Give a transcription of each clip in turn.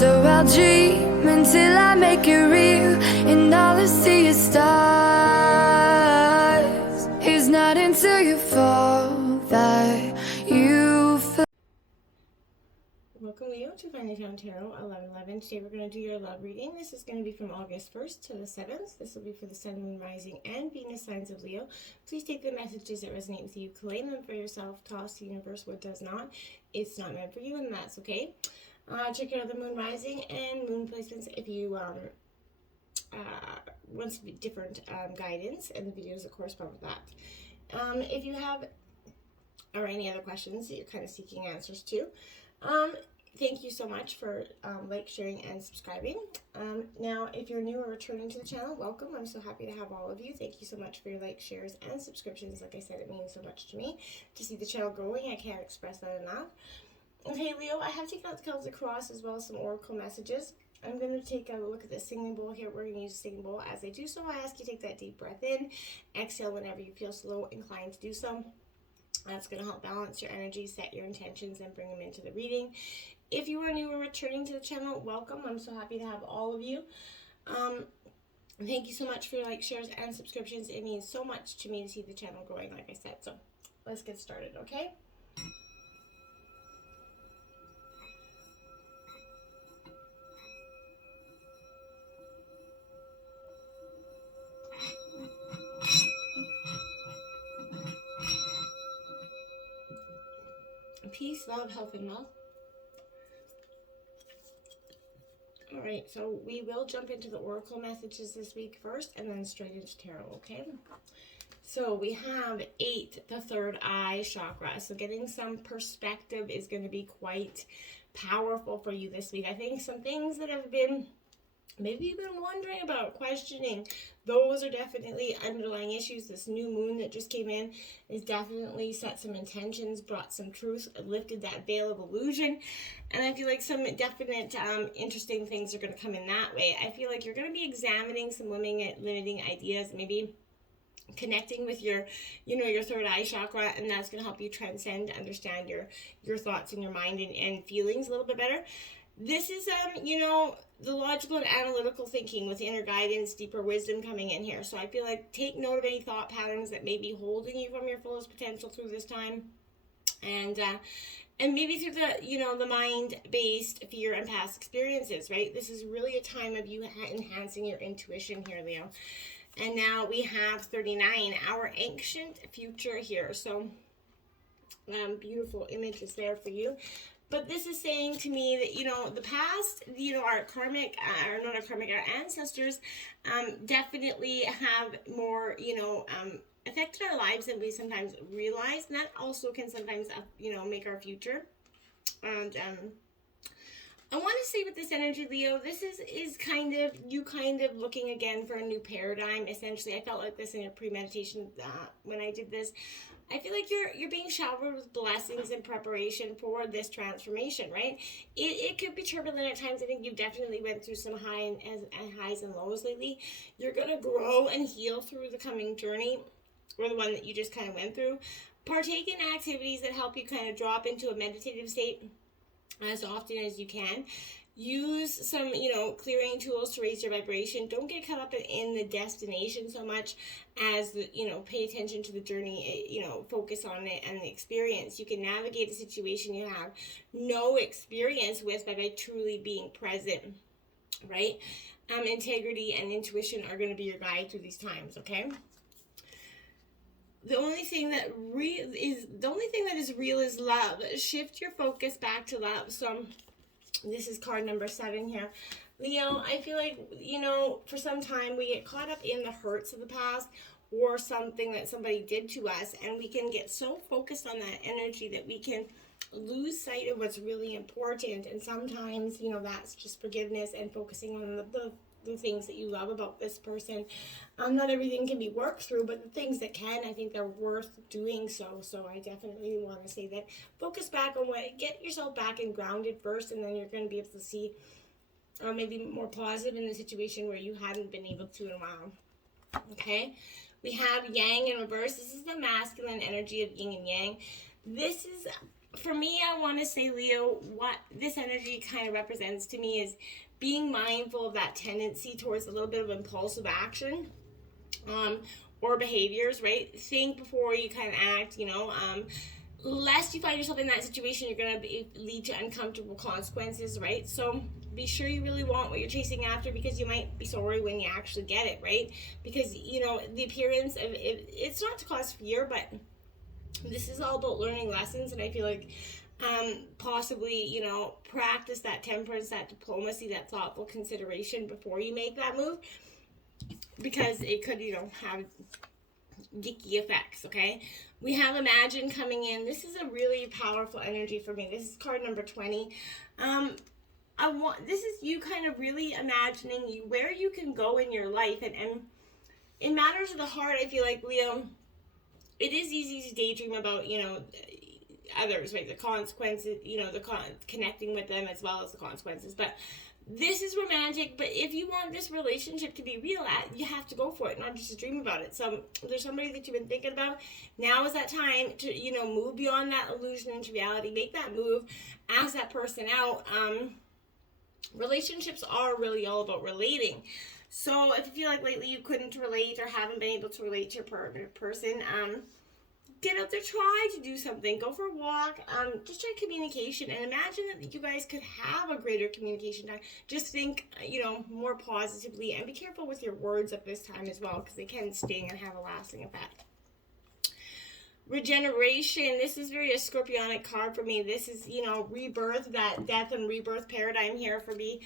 So I'll dream until I make it real, and all I see is stars. It's not until you fall that you feel. Welcome, Leo, to Finally Found Tarot 1111. Today we're going to do your love reading. This is going to be from August 1st to the 7th. This will be for the Sun, Moon, Rising, and Venus signs of Leo. Please take the messages that resonate with you, claim them for yourself, toss the universe what does not. It's not meant for you, and that's okay. Check out the Moon, Rising, and Moon placements if you want some different guidance, and the videos that correspond with that. If you have or any other questions that you're kind of seeking answers to, thank you so much for sharing, and subscribing. Now, if you're new or returning to the channel, welcome. I'm so happy to have all of you. Thank you so much for your likes, shares, and subscriptions. Like I said, it means so much to me to see the channel growing. I can't express that enough. Okay, Leo, I have taken out the cards across as well as some oracle messages. I'm going to take a look at the singing bowl here. We're going to use a singing bowl. As I do so, I ask you to take that deep breath in. Exhale whenever you feel slow inclined to do so. That's going to help balance your energy, set your intentions, and bring them into the reading. If you are new or returning to the channel, welcome. I'm so happy to have all of you. Thank you so much for your likes, shares, and subscriptions. It means so much to me to see the channel growing, like I said. So let's get started, okay? Peace, love, health, and wealth. All right, so we will jump into the oracle messages this week first, and then straight into tarot, okay? So we have 8, the third eye chakra. So getting some perspective is going to be quite powerful for you this week. I think some things that have been, maybe you've been wondering about, questioning, those are definitely underlying issues. This new moon that just came in is definitely set some intentions, brought some truth, lifted that veil of illusion. And I feel like some definite interesting things are going to come in that way. I feel like you're going to be examining some limiting ideas, maybe connecting with your third eye chakra, and that's going to help you transcend, understand your thoughts and your mind and feelings a little bit better. This is, the logical and analytical thinking with inner guidance, deeper wisdom coming in here. So I feel like take note of any thought patterns that may be holding you from your fullest potential through this time. And maybe through the mind-based fear and past experiences, right? This is really a time of you enhancing your intuition here, Leo. And now we have 39, our ancient future here. So beautiful images there for you. But this is saying to me that, the past, our karmic, our ancestors definitely have more, affected our lives than we sometimes realize. And that also can sometimes, make our future. And I want to say with this energy, Leo, this is kind of looking again for a new paradigm. Essentially, I felt like this in your premeditation when I did this. I feel like you're being showered with blessings in preparation for this transformation, right? It could be turbulent at times. I think you definitely went through some highs and lows lately. You're going to grow and heal through the coming journey, or the one that you just kind of went through. Partake in activities that help you kind of drop into a meditative state as often as you can. Use some, clearing tools to raise your vibration. Don't get caught up in the destination so much as, pay attention to the journey, focus on it and the experience. You can navigate a situation you have no experience with by truly being present, right? Integrity and intuition are going to be your guide through these times, okay? The only thing that is real is love. Shift your focus back to love. So this is card number 7 here. Leo, I feel like, for some time we get caught up in the hurts of the past or something that somebody did to us, and we can get so focused on that energy that we can lose sight of what's really important. And sometimes, that's just forgiveness and focusing on the things that you love about this person. Not everything can be worked through, but the things that can, I think they're worth doing so. So I definitely want to say that focus back on get yourself back and grounded first, and then you're going to be able to see maybe more positive in the situation where you hadn't been able to in a while. Okay, we have Yang in reverse. This is the masculine energy of yin and yang. This is for me, I want to say, Leo, what this energy kind of represents to me is being mindful of that tendency towards a little bit of impulsive action, or behaviors, right? Think before you kind of act, lest you find yourself in that situation, you're going to lead to uncomfortable consequences, right? So be sure you really want what you're chasing after, because you might be sorry when you actually get it, right? Because, the appearance of it, it's not to cause fear, but this is all about learning lessons. And I feel like possibly, practice that temperance, that diplomacy, that thoughtful consideration before you make that move, because it could, have geeky effects. Okay, we have Imagine coming in. This is a really powerful energy for me. This is card number 20. This is you kind of really imagining where you can go in your life, and in matters of the heart, I feel like, Leo, it is easy to daydream about, others, right? The consequences, connecting with them as well as the consequences. But this is romantic, but if you want this relationship to be real, you have to go for it, not just dream about it. So there's somebody that you've been thinking about. Now is that time to, move beyond that illusion into reality. Make that move. Ask that person out. Relationships are really all about relating. So if you feel like lately you couldn't relate or haven't been able to relate to your person, get out there, try to do something, go for a walk, just try communication, and imagine that you guys could have a greater communication time. Just think, more positively, and be careful with your words at this time as well, because they can sting and have a lasting effect. Regeneration, this is very a scorpionic card for me. This is, rebirth, that death and rebirth paradigm here for me.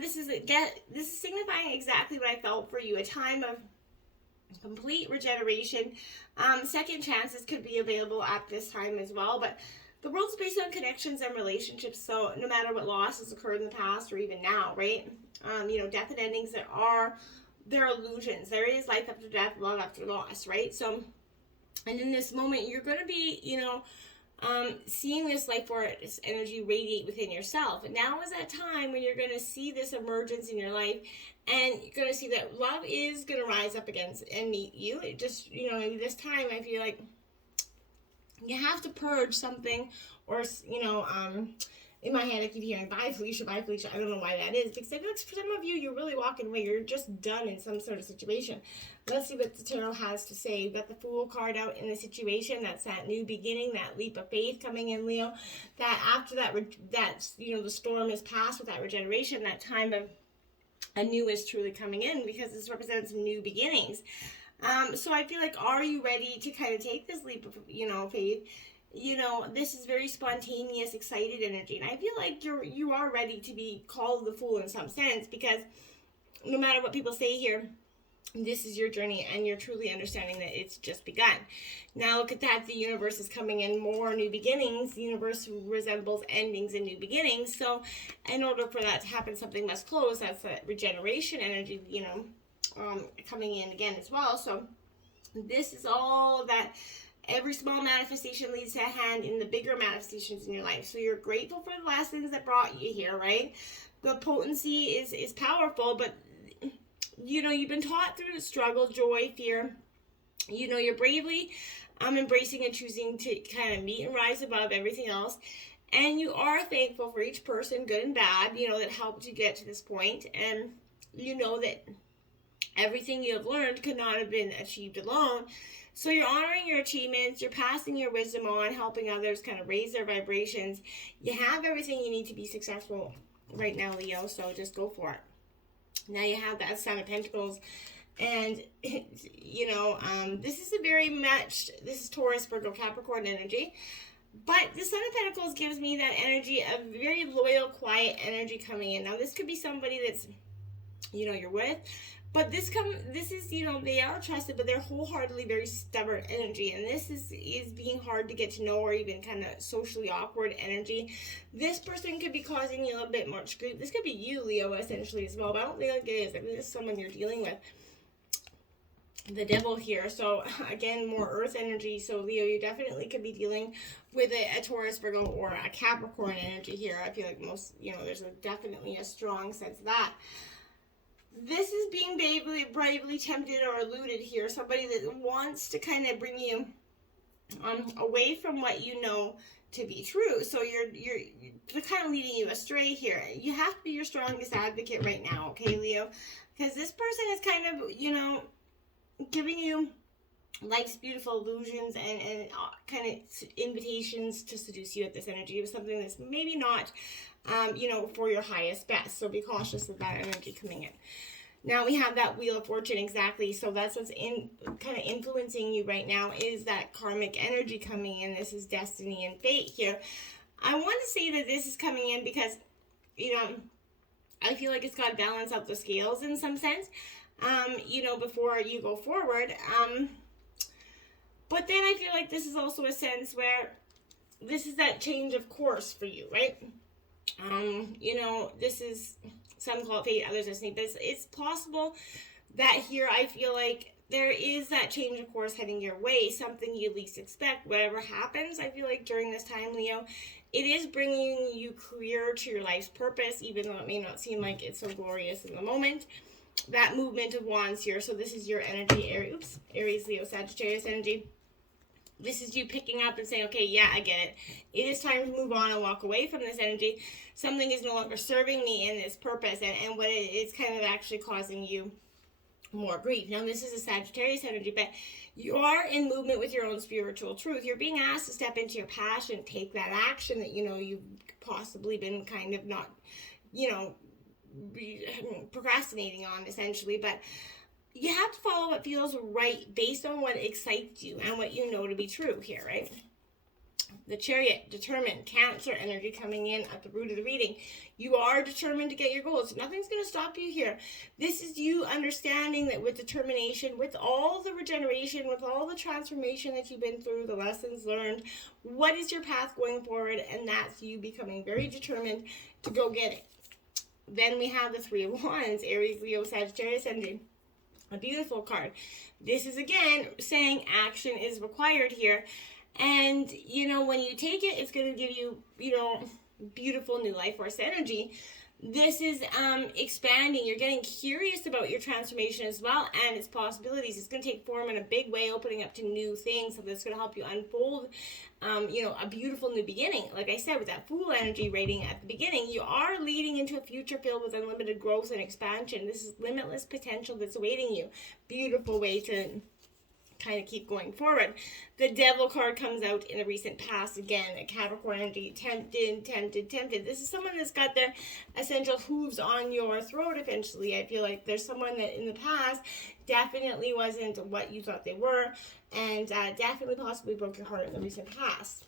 This is signifying exactly what I felt for you, a time of complete regeneration. Second chances could be available at this time as well, but the world's based on connections and relationships, so no matter what losses occurred in the past or even now, right? Death and endings, they're illusions. There is life after death, love after loss, right? So, and in this moment, you're going to be, seeing this life force energy radiate within yourself. And now is that time when you're going to see this emergence in your life, and you're going to see that love is going to rise up against and meet you. It just, this time I feel like you have to purge something, or, in my head I keep hearing, bye Felicia, bye Felicia. I don't know why that is, because I feel like for some of you, you're really walking away. You're just done in some sort of situation. Let's see what the tarot has to say. We've got the Fool card out in the situation. That's that new beginning, that leap of faith coming in, Leo. That after that, the storm is past with that regeneration, that time of a new is truly coming in, because this represents new beginnings. So I feel like, are you ready to kind of take this leap of, faith? This is very spontaneous, excited energy, and I feel like you are ready to be called the Fool in some sense, because no matter what people say here, this is your journey, and you're truly understanding that it's just begun. Now look at that, the universe is coming in, more new beginnings. The universe resembles endings and new beginnings, so in order for that to happen, something must close. That's that regeneration energy, coming in again as well. So this is all of that. Every small manifestation leads to a hand in the bigger manifestations in your life. So you're grateful for the lessons that brought you here, right? The potency is powerful, but you've been taught through the struggle, joy, fear. You're bravely embracing and choosing to kind of meet and rise above everything else. And you are thankful for each person, good and bad, that helped you get to this point. And you know that everything you have learned could not have been achieved alone. So you're honoring your achievements, you're passing your wisdom on, helping others kind of raise their vibrations. You have everything you need to be successful right now, Leo, so just go for it. Now you have that Seven of Pentacles, and, this is a very much, this is Taurus, Virgo, Capricorn energy, but the Seven of Pentacles gives me that energy of very loyal, quiet energy coming in. Now this could be somebody that's, you're with, but this is, they are trusted, but they're wholeheartedly very stubborn energy. And this is being hard to get to know, or even kind of socially awkward energy. This person could be causing you a little bit much grief. This could be you, Leo, essentially as well. But I don't think it is. I think this is someone you're dealing with. The Devil here. So again, more earth energy. So Leo, you definitely could be dealing with a Taurus, Virgo, or a Capricorn energy here. I feel like most, there's definitely a strong sense of that. This is being bravely tempted or eluded here. Somebody that wants to kind of bring you away from what you know to be true. So they're kind of leading you astray here. You have to be your strongest advocate right now, okay, Leo? Because this person is kind of, giving you life's beautiful illusions and kind of invitations to seduce you at this energy of something that's maybe not, for your highest best. So be cautious of that energy coming in. Now we have that Wheel of Fortune, exactly. So that's what's kind of influencing you right now, is that karmic energy coming in. This is destiny and fate here. I want to say that this is coming in because, I feel like it's got to balance out the scales in some sense, before you go forward. But then I feel like this is also a sense where this is that change of course for you, right? This is, some call it fate, others destiny, but it's possible that here I feel like there is that change of course heading your way, something you least expect. Whatever happens, I feel like during this time, Leo, it is bringing you clear to your life's purpose, even though it may not seem like it's so glorious in the moment. That movement of wands here, so this is your energy, Aries, Leo, Sagittarius energy. This is you picking up and saying, okay, yeah, I get it. It is time to move on and walk away from this energy. Something is no longer serving me in this purpose, and what it's kind of actually causing you more grief. Now, this is a Sagittarius energy, but you are in movement with your own spiritual truth. You're being asked to step into your passion, take that action that, you've possibly been kind of not, procrastinating on, essentially, but you have to follow what feels right based on what excites you and what you know to be true here, right? The Chariot, determined, Cancer energy coming in at the root of the reading. You are determined to get your goals. Nothing's going to stop you here. This is you understanding that with determination, with all the regeneration, with all the transformation that you've been through, the lessons learned, what is your path going forward? And that's you becoming very determined to go get it. Then we have the Three of Wands, Aries, Leo, Sagittarius energy. A beautiful card. This is again saying action is required here. And, when you take it, it's going to give you, beautiful new life force energy. This is expanding. You're getting curious about your transformation as well and its possibilities. It's going to take form in a big way, opening up to new things. So that's going to help you unfold, a beautiful new beginning. Like I said, with that Fool energy rating at the beginning, you are leading into a future filled with unlimited growth and expansion. This is limitless potential that's awaiting you. Beautiful way to kind of keep going forward. The Devil card comes out in the recent past again. A Capricorn energy, tempted. This is someone that's got their essential hooves on your throat eventually. I feel like there's someone that in the past definitely wasn't what you thought they were, and definitely possibly broke your heart in the recent past,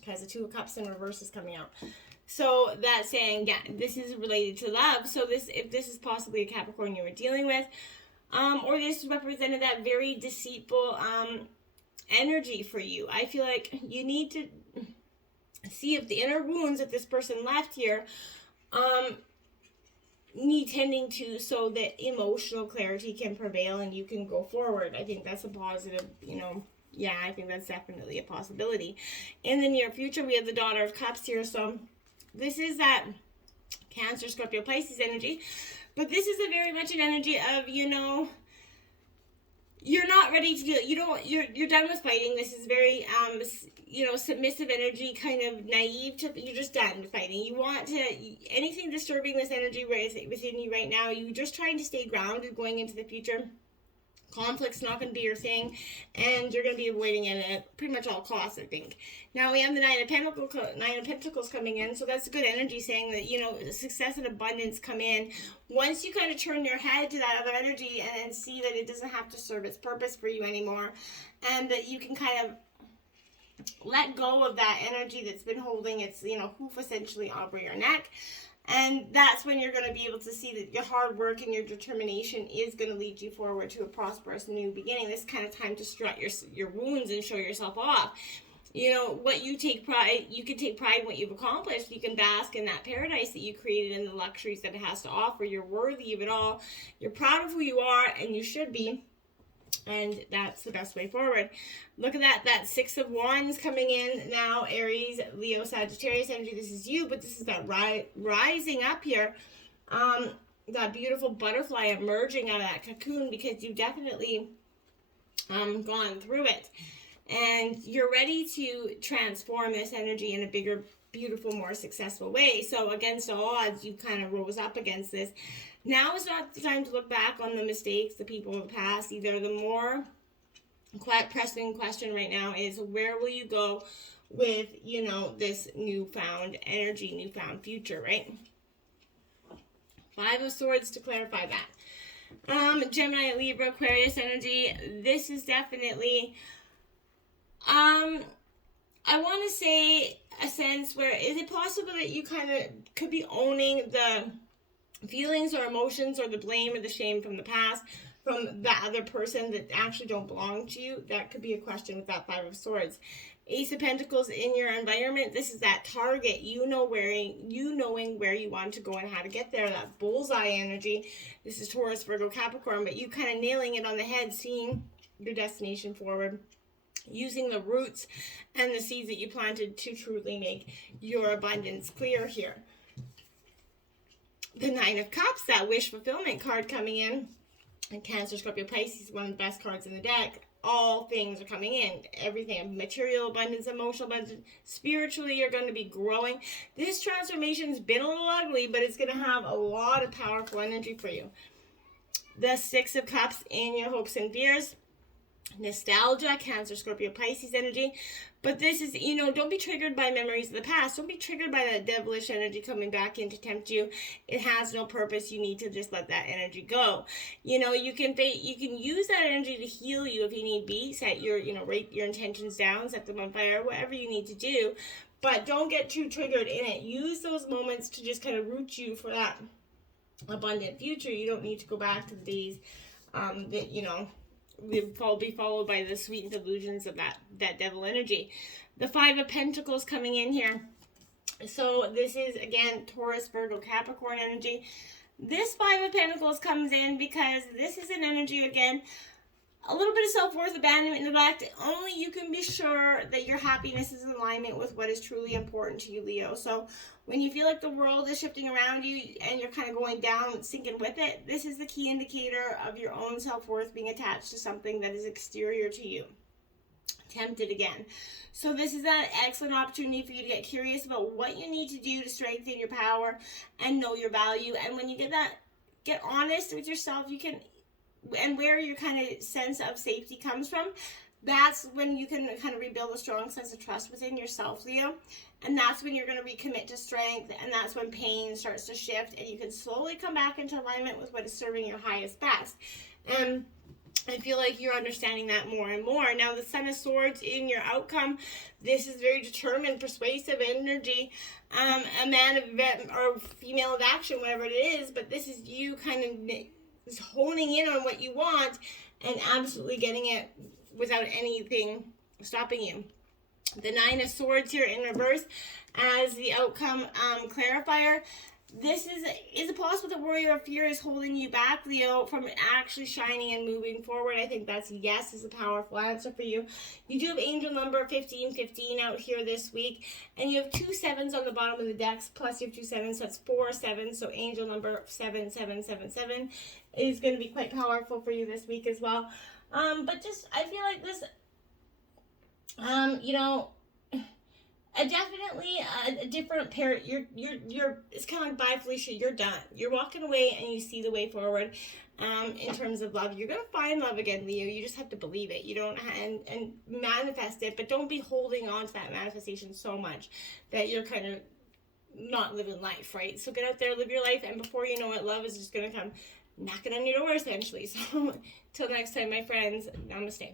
because the Two of Cups in reverse is coming out. So that's saying, yeah, this is related to love. So if this is possibly a Capricorn you were dealing with, or this represented that very deceitful energy for you. I feel like you need to see if the inner wounds that this person left here need tending to, so that emotional clarity can prevail and you can go forward. I think that's a positive, yeah, I think that's definitely a possibility. In the near future, we have the Daughter of Cups here. So this is that Cancer, Scorpio, Pisces energy. But this is a very much an energy of, you're not ready to do it. You're done with fighting. This is very, submissive energy, kind of naive you're just done fighting. You want to, anything disturbing this energy within you right now, you're just trying to stay grounded going into the future. Conflict's not going to be your thing, and you're going to be avoiding it at pretty much all costs, I think. Now we have the Nine of Pentacles coming in, so that's a good energy saying that, success and abundance come in. Once you kind of turn your head to that other energy and see that it doesn't have to serve its purpose for you anymore, and that you can kind of let go of that energy that's been holding its, hoof essentially over your neck. And that's when you're going to be able to see that your hard work and your determination is going to lead you forward to a prosperous new beginning. This kind of time to strut your wounds and show yourself off. What you take pride, you can take pride in what you've accomplished. You can bask in that paradise that you created and the luxuries that it has to offer. You're worthy of it all. You're proud of who you are, and you should be. And that's the best way forward. Look at that Six of Wands coming in now. Aries, Leo, Sagittarius energy. This is you, but this is that rising up here. That beautiful butterfly emerging out of that cocoon, because you've definitely gone through it. and you're ready to transform this energy in a bigger, beautiful, more successful way. So against all odds, you kind of rose up against this. Now is not the time to look back on the mistakes, the people of the past. Either the more quite pressing question right now is, where will you go with, this newfound energy, newfound future, right? Five of Swords to clarify that. Gemini, Libra, Aquarius energy. This is definitely, I want to say a sense where, is it possible that you kind of could be owning the feelings or emotions or the blame or the shame from the past, from that other person that actually don't belong to you? That could be a question with that Five of Swords. Ace of Pentacles in your environment. This is that target, knowing where you want to go and how to get there. That bullseye energy. This is Taurus, Virgo, Capricorn, but you kind of nailing it on the head, seeing your destination forward, using the roots and the seeds that you planted to truly make your abundance clear here. The Nine of Cups, that wish fulfillment card coming in. And Cancer, Scorpio, Pisces, one of the best cards in the deck. All things are coming in. Everything. Material abundance, emotional abundance. Spiritually, you're going to be growing. This transformation's been a little ugly, but it's going to have a lot of powerful energy for you. The Six of Cups in your hopes and fears. Nostalgia, Cancer, Scorpio, Pisces energy. But this is, don't be triggered by memories of the past. Don't be triggered by that devilish energy coming back in to tempt you. It has no purpose. You need to just let that energy go. You can use that energy to heal you if you need be. Set your, rate your intentions down, set them on fire, whatever you need to do. But don't get too triggered in it. Use those moments to just kind of root you for that abundant future. You don't need to go back to the days that, we'll be followed by the sweet delusions of that devil energy. The Five of Pentacles coming in here. So this is, again, Taurus, Virgo, Capricorn energy. This Five of Pentacles comes in because this is an energy, again, a little bit of self-worth, abandonment, neglect. Only you can be sure that your happiness is in alignment with what is truly important to you, Leo. So when you feel like the world is shifting around you and you're kind of going down, sinking with it, this is the key indicator of your own self-worth being attached to something that is exterior to you. Tempted again. So this is that excellent opportunity for you to get curious about what you need to do to strengthen your power and know your value. And when you get honest with yourself, you can, and where your kind of sense of safety comes from, that's when you can kind of rebuild a strong sense of trust within yourself, Leo. And that's when you're going to recommit to strength, and that's when pain starts to shift, and you can slowly come back into alignment with what is serving your highest best. And I feel like you're understanding that more and more. Now, the Sun of Swords in your outcome, this is very determined, persuasive energy, a man of or female of action, whatever it is, but this is you kind of honing in on what you want and absolutely getting it without anything stopping you. The Nine of Swords here in reverse as the outcome clarifier. This is it possible that Warrior of Fear is holding you back, Leo, from actually shining and moving forward? I think that's yes is a powerful answer for you. You do have angel number 1515 out here this week, and you have 2 7s on the bottom of the decks, plus you have 2 7s, so that's 4 7s, so angel number 7777 is going to be quite powerful for you this week as well. But just, I feel like this, definitely a different pair. You're it's kind of like, bye Felicia, you're done. You're walking away and you see the way forward. In terms of love, you're gonna find love again, Leo. You just have to believe it. You don't and manifest it, but don't be holding on to that manifestation so much that you're kind of not living life, right? So get out there, live your life, and before you know it, love is just gonna come knocking on your door essentially. So till next time, my friends, namaste.